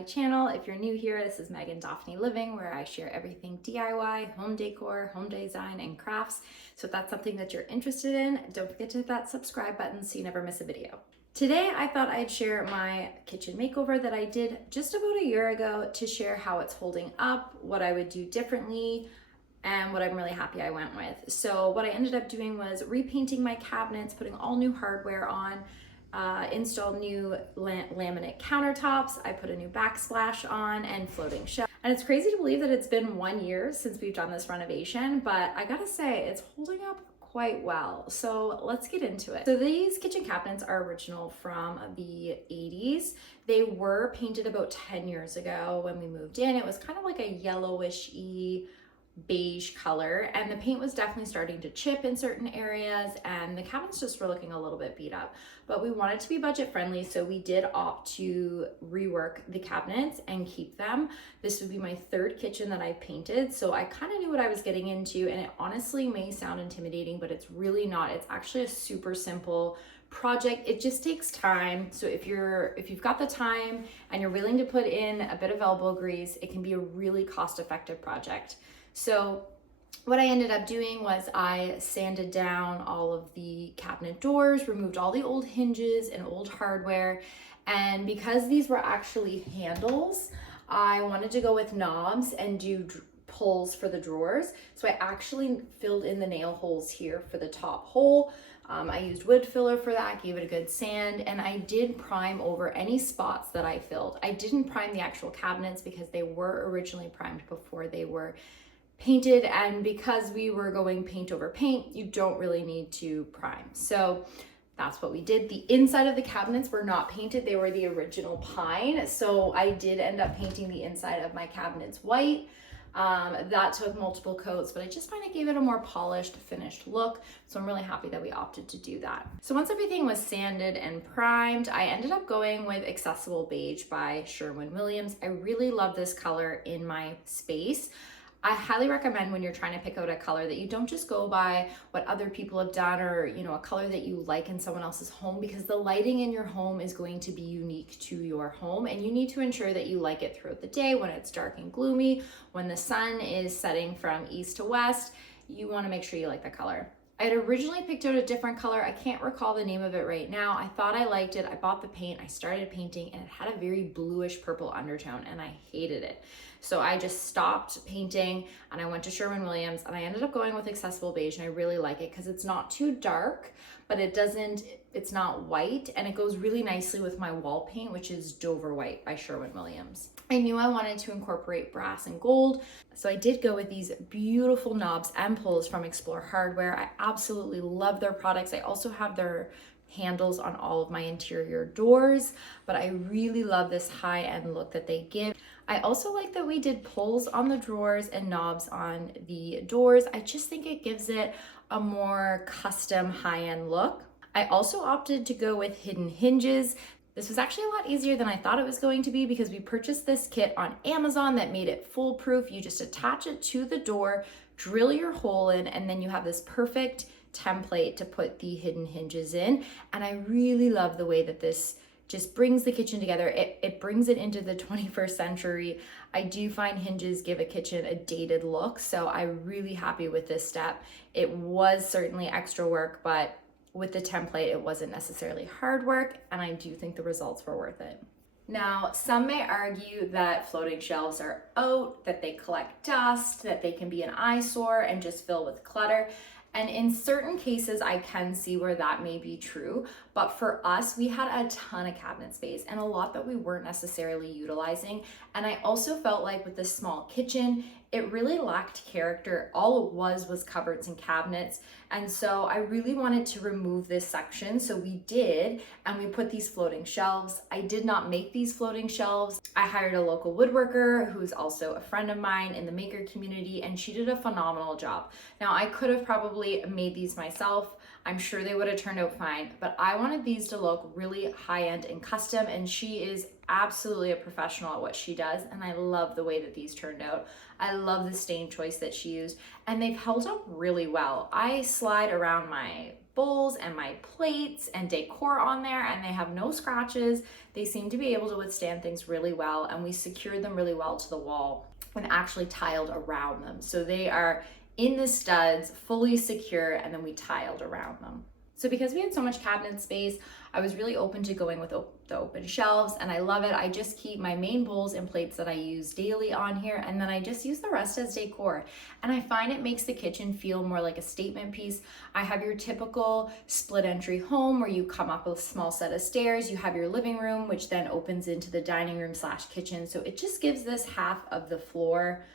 my channel. If you're new here, this is Megan Daphne Living, where I share everything DIY, home decor, home design, and crafts. So if that's something that you're interested in, don't forget to hit that subscribe button so you never miss a video. Today, I thought I'd share my kitchen makeover that I did just about a year ago to share how it's holding up, what I would do differently, and what I'm really happy I went with. So what I ended up doing was repainting my cabinets, putting all new hardware on, installed new laminate countertops. I put a new backsplash on and floating shelf. And it's crazy to believe that it's been 1 year since we've done this renovation, but I gotta say it's holding up quite well. So let's get into it. So these kitchen cabinets are original from the 80s. They were painted about 10 years ago when we moved in. It was kind of like a yellowish-y beige color, and the paint was definitely starting to chip in certain areas, and the cabinets just were looking a little bit beat up. But we wanted to be budget friendly, so we did opt to rework the cabinets and keep them. This would be my third kitchen that I painted, so I kind of knew what I was getting into, and it honestly may sound intimidating, but it's really not. It's actually a super simple project. It just takes time. So if you've got the time and you're willing to put in a bit of elbow grease, it can be a really cost-effective project. So what I ended up doing was I sanded down all of the cabinet doors, removed all the old hinges and old hardware. And because these were actually handles, I wanted to go with knobs and do pulls for the drawers. So I actually filled in the nail holes here for the top hole. I used wood filler for that, gave it a good sand, and I did prime over any spots that I filled. I didn't prime the actual cabinets because they were originally primed before they were painted, and because we were going paint over paint, you don't really need to prime. So that's what we did. The inside of the cabinets were not painted. They were the original pine. So I did end up painting the inside of my cabinets white. That took multiple coats, but I just find it gave it a more polished, finished look. So I'm really happy that we opted to do that. So once everything was sanded and primed, I ended up going with Accessible Beige by Sherwin-Williams. I really love this color in my space. I highly recommend when you're trying to pick out a color that you don't just go by what other people have done or, a color that you like in someone else's home, because the lighting in your home is going to be unique to your home, and you need to ensure that you like it throughout the day when it's dark and gloomy, when the sun is setting from east to west. You want to make sure you like the color. I had originally picked out a different color. I can't recall the name of it right now. I thought I liked it. I bought the paint, I started painting, and it had a very bluish purple undertone, and I hated it. So I just stopped painting and I went to Sherwin-Williams, and I ended up going with Accessible Beige, and I really like it because it's not too dark, but it's not white, and it goes really nicely with my wall paint, which is Dover White by Sherwin-Williams. I knew I wanted to incorporate brass and gold, so I did go with these beautiful knobs and pulls from Explore Hardware. I absolutely love their products. I also have their handles on all of my interior doors, but I really love this high-end look that they give. I also like that we did pulls on the drawers and knobs on the doors. I just think it gives it a more custom high-end look. I also opted to go with hidden hinges. This was actually a lot easier than I thought it was going to be because we purchased this kit on Amazon that made it foolproof. You just attach it to the door, drill your hole in, and then you have this perfect template to put the hidden hinges in. And I really love the way that this just brings the kitchen together. It brings it into the 21st century. I do find hinges give a kitchen a dated look, so I'm really happy with this step. It was certainly extra work, but with the template, it wasn't necessarily hard work, and I do think the results were worth it. Now, some may argue that floating shelves are out, that they collect dust, that they can be an eyesore and just fill with clutter. And in certain cases, I can see where that may be true. But for us, we had a ton of cabinet space and a lot that we weren't necessarily utilizing. And I also felt like with this small kitchen, it really lacked character. All it was cupboards and cabinets. And so I really wanted to remove this section. So we did, and we put these floating shelves. I did not make these floating shelves. I hired a local woodworker who's also a friend of mine in the maker community, and she did a phenomenal job. Now, I could have probably made these myself. I'm sure they would have turned out fine, but I wanted these to look really high-end and custom, and she is absolutely a professional at what she does, and I love the way that these turned out. I love the stain choice that she used, and they've held up really well. I slide around my bowls and my plates and decor on there, and they have no scratches. They seem to be able to withstand things really well, and we secured them really well to the wall and actually tiled around them. So they are in the studs, fully secure, and then we tiled around them. So because we had so much cabinet space, I was really open to going with the open shelves, and I love it. I just keep my main bowls and plates that I use daily on here, and then I just use the rest as decor. And I find it makes the kitchen feel more like a statement piece. I have your typical split entry home where you come up a small set of stairs, you have your living room, which then opens into the dining room / kitchen. So it just gives this half of the floor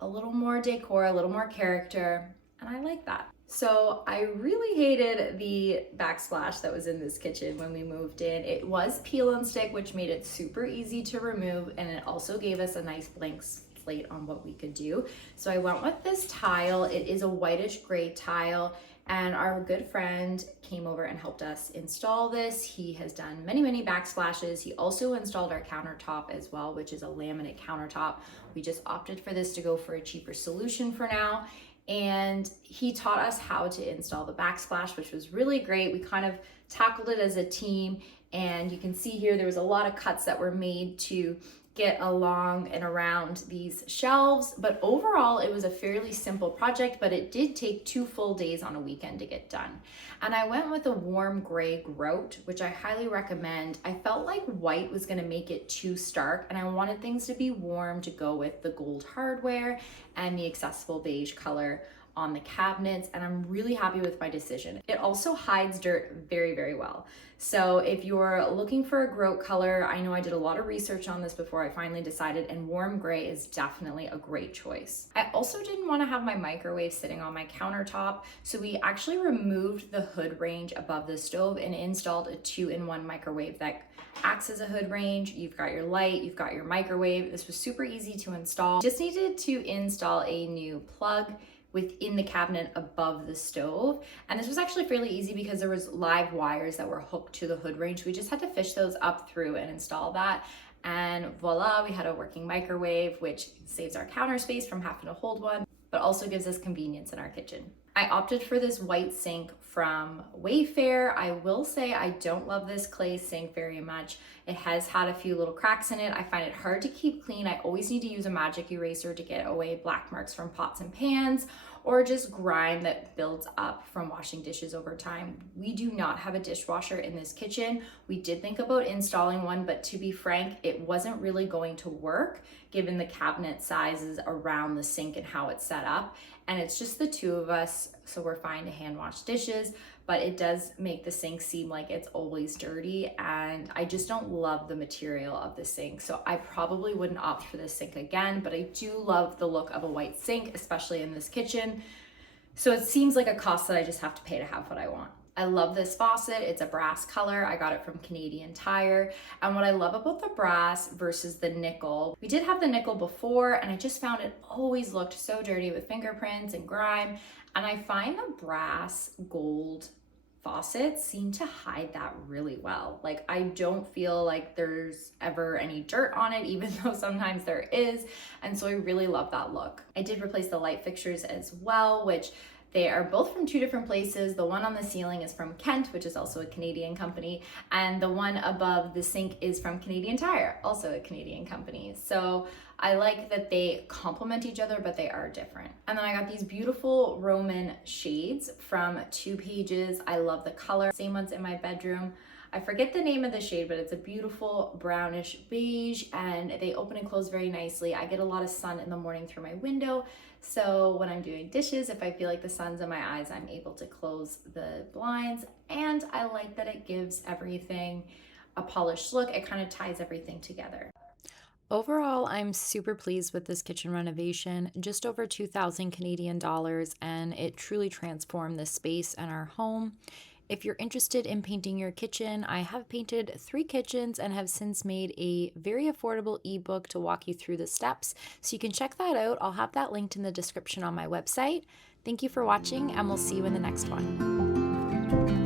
a little more decor, a little more character, and I like that. So I really hated the backsplash that was in this kitchen when we moved in. It was peel and stick, which made it super easy to remove, and it also gave us a nice blank slate on what we could do. So I went with this tile. It is a whitish gray tile, and our good friend came over and helped us install this. He has done many backsplashes. He also installed our countertop as well, which is a laminate countertop. We just opted for this to go for a cheaper solution for now. And he taught us how to install the backsplash, which was really great. We kind of tackled it as a team, and you can see here there was a lot of cuts that were made to get along and around these shelves, but overall it was a fairly simple project, but it did take 2 full days on a weekend to get done. And I went with a warm gray grout, which I highly recommend. I felt like white was gonna make it too stark, and I wanted things to be warm to go with the gold hardware and the accessible beige color on the cabinets, and I'm really happy with my decision. It also hides dirt very well. So if you're looking for a grout color, I know I did a lot of research on this before I finally decided, and warm gray is definitely a great choice. I also didn't want to have my microwave sitting on my countertop, so we actually removed the hood range above the stove and installed a 2-in-1 microwave that acts as a hood range. You've got your light, you've got your microwave. This was super easy to install. Just needed to install a new plug within the cabinet above the stove. And this was actually fairly easy because there was live wires that were hooked to the hood range. We just had to fish those up through and install that. And voila, we had a working microwave, which saves our counter space from having to hold one, but also gives us convenience in our kitchen. I opted for this white sink from Wayfair. I will say I don't love this clay sink very much. It has had a few little cracks in it. I find it hard to keep clean. I always need to use a magic eraser to get away black marks from pots and pans, or just grime that builds up from washing dishes over time. We do not have a dishwasher in this kitchen. We did think about installing one, but to be frank, it wasn't really going to work given the cabinet sizes around the sink and how it's set up. And it's just the 2 of us, so we're fine to hand wash dishes, but it does make the sink seem like it's always dirty, and I just don't love the material of the sink. So I probably wouldn't opt for this sink again, but I do love the look of a white sink, especially in this kitchen. So it seems like a cost that I just have to pay to have what I want. I love this faucet. It's a brass color. I got it from Canadian Tire. And what I love about the brass versus the nickel, we did have the nickel before, and I just found it always looked so dirty with fingerprints and grime. And I find the brass gold faucets seem to hide that really well. Like, I don't feel like there's ever any dirt on it, even though sometimes there is. And so I really love that look. I did replace the light fixtures as well, which they are both from 2 different places. The one on the ceiling is from Kent, which is also a Canadian company, and the one above the sink is from Canadian Tire, also a Canadian company. So I like that they complement each other, but they are different. And then I got these beautiful Roman shades from 2 Pages. I love the color. Same ones in my bedroom. I forget the name of the shade, but it's a beautiful brownish beige, and they open and close very nicely. I get a lot of sun in the morning through my window, so when I'm doing dishes, if I feel like the sun's in my eyes, I'm able to close the blinds, and I like that it gives everything a polished look. It kind of ties everything together. Overall, I'm super pleased with this kitchen renovation, just over 2,000 Canadian dollars, and it truly transformed the space and our home. If you're interested in painting your kitchen, I have painted 3 kitchens and have since made a very affordable ebook to walk you through the steps. So you can check that out. I'll have that linked in the description on my website. Thank you for watching, and we'll see you in the next one.